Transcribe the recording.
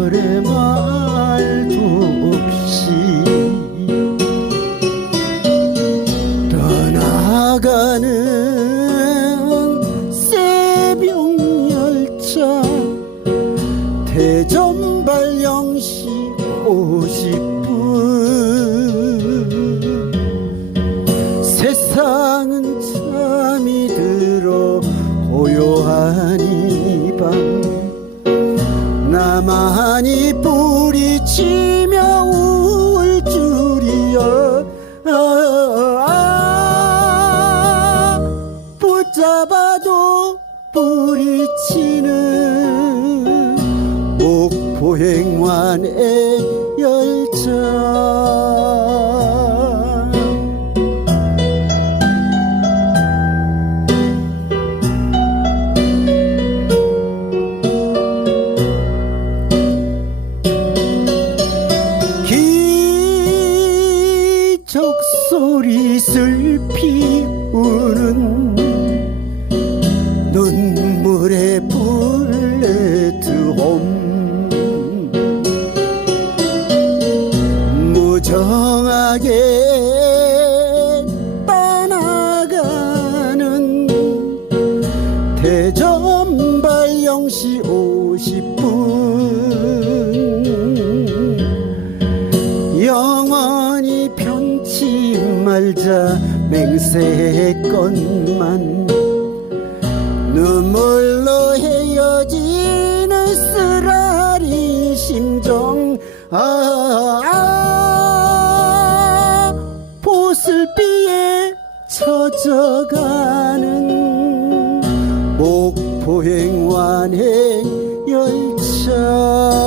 별의 말도 없이 떠나가는 새벽열차 대전발 영시 50분. 나만이 뿌리치며 울 줄이야 아, 아, 붙잡아도 뿌리치는 목포행완의 열 적 소리 슬 피 우는 눈물의 플랫폼 무정하게 떠나가는 대전발 영시 50분 편치 말자 맹세했건만. 눈물로 헤어지는 쓰라린 심정. 아, 아 보슬비에 젖어가는 목포행 완행 열차